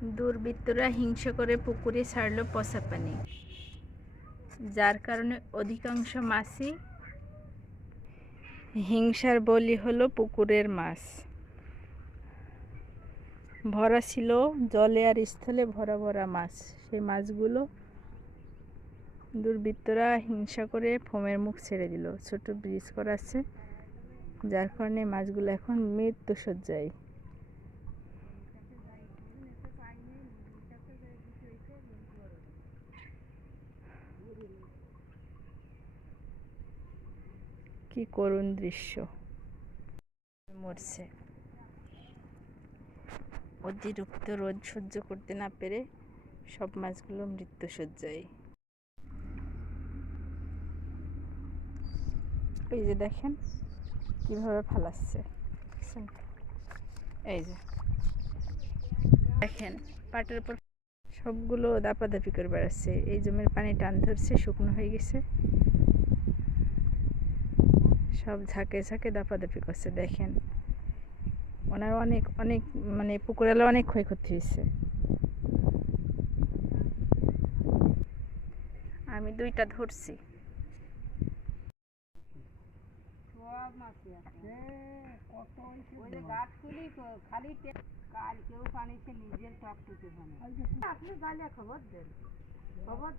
দুর্বৃত্তরা হিংসা করে পুকুরে ছাড়ল পচা পানি, যার কারণে অধিকাংশ মাছই হিংসার বলি হলো পুকুরের মাছ। ভরা ছিল জলে আর স্থলে ভরা ভরা মাছ। সেই মাছগুলো দুর্বৃত্তরা হিংসা করে ফোমের মুখ ছেড়ে দিল। ছোট ব্রিজ করা আছে, যার কারণে মাছগুলো এখন মৃত্যুশয্যায়। কি করুণ দৃশ্য! মরছে। অতিরিক্ত রোদ সহ্য করতে না পেরে সব মাছগুলো মৃত্যুশয্যায়। এই যে দেখেন কিভাবে ফালাচ্ছে, এই যে দেখেন পাটের উপর সবগুলো দাপাদাপি করে বেড়াচ্ছে। এই জমির পানি টান ধরছে, শুকনো হয়ে গেছে, সব ঝাঁকে ঝাঁকে দাপাদাপি করছে। দেখেন ওনার অনেক অনেক মানে পুকুরেলা অনেক ক্ষয়ক্ষতি হয়েছে। আমি দুইটা ধরছি। কালকেও পানিতে নিজের টকটুকে পানি আপনি গালে খবর দেন, খবর